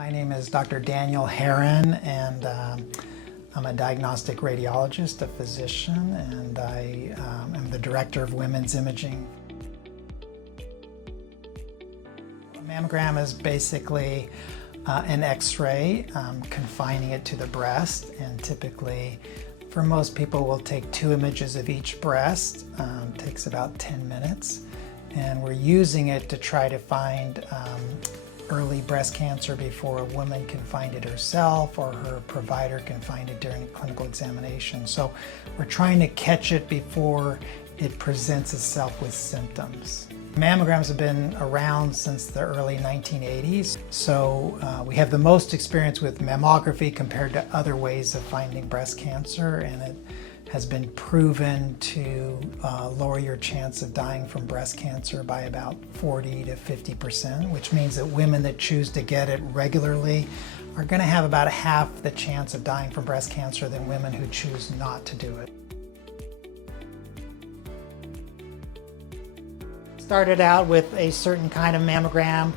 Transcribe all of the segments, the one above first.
My name is Dr. Daniel Herron, and I'm a diagnostic radiologist, a physician, and I am the director of women's imaging. A mammogram is basically an x-ray, confining it to the breast, and typically for most people we'll take 2 images of each breast. Takes about 10 minutes, and we're using it to try to find early breast cancer before a woman can find it herself or her provider can find it during a clinical examination. So we're trying to catch it before it presents itself with symptoms. Mammograms have been around since the early 1980s, so we have the most experience with mammography compared to other ways of finding breast cancer, and it has been proven to lower your chance of dying from breast cancer by about 40 to 50%, which means that women that choose to get it regularly are going to have about half the chance of dying from breast cancer than women who choose not to do it. Started out with a certain kind of mammogram,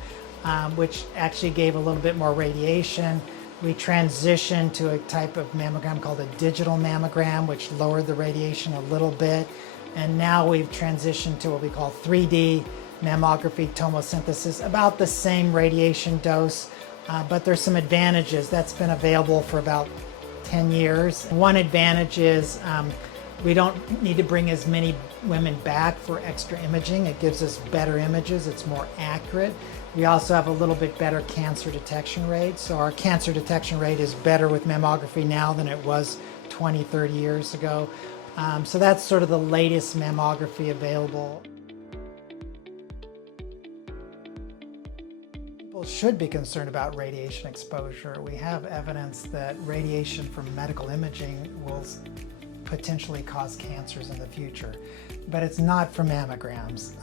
which actually gave a little bit more radiation. We transitioned to a type of mammogram called a digital mammogram, which lowered the radiation a little bit. And now we've transitioned to what we call 3D mammography tomosynthesis, about the same radiation dose, but there's some advantages. That's been available for about 10 years. One advantage is we don't need to bring as many women back for extra imaging. It gives us better images, it's more accurate. We also have a little bit better cancer detection rate. So our cancer detection rate is better with mammography now than it was 20, 30 years ago. So that's sort of the latest mammography available. People should be concerned about radiation exposure. We have evidence that radiation from medical imaging will potentially cause cancers in the future, but it's not for mammograms.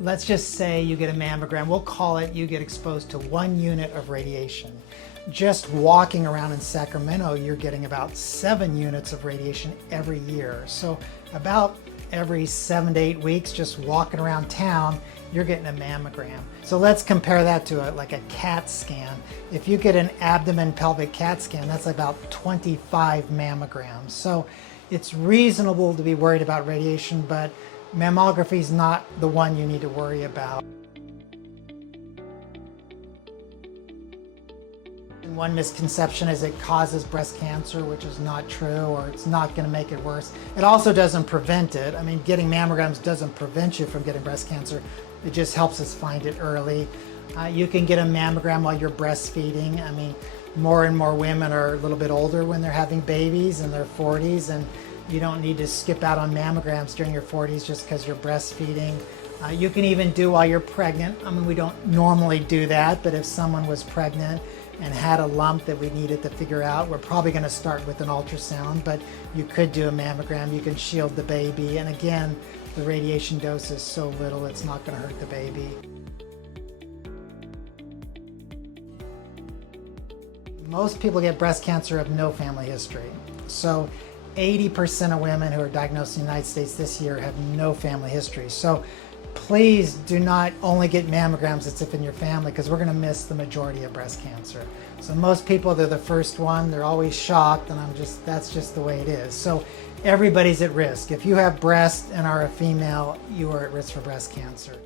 Let's just say you get a mammogram, we'll call it you get exposed to 1 unit of radiation. Just walking around in Sacramento, you're getting about 7 units of radiation every year. So about every 7 to 8 weeks, just walking around town, you're getting a mammogram. So let's compare that to like a CAT scan. If you get an abdomen pelvic CAT scan, that's about 25 mammograms. So it's reasonable to be worried about radiation, but mammography is not the one you need to worry about. One misconception is it causes breast cancer, which is not true, or it's not going to make it worse. It also doesn't prevent it. I mean, getting mammograms doesn't prevent you from getting breast cancer. It just helps us find it early. You can get a mammogram while you're breastfeeding. I mean, more and more women are a little bit older when they're having babies in their 40s, and you don't need to skip out on mammograms during your 40s just because you're breastfeeding. You can even do while you're pregnant. I mean, we don't normally do that, but if someone was pregnant and had a lump that we needed to figure out, we're probably going to start with an ultrasound, but you could do a mammogram. You can shield the baby, and again, the radiation dose is so little it's not going to hurt the baby. Most people get breast cancer have no family history. So 80% of women who are diagnosed in the United States this year have no family history. So please do not only get mammograms as if in your family, because we're going to miss the majority of breast cancer. So most people, they're the first one, they're always shocked, and that's just the way it is. So everybody's at risk. If you have breast and are a female, you are at risk for breast cancer.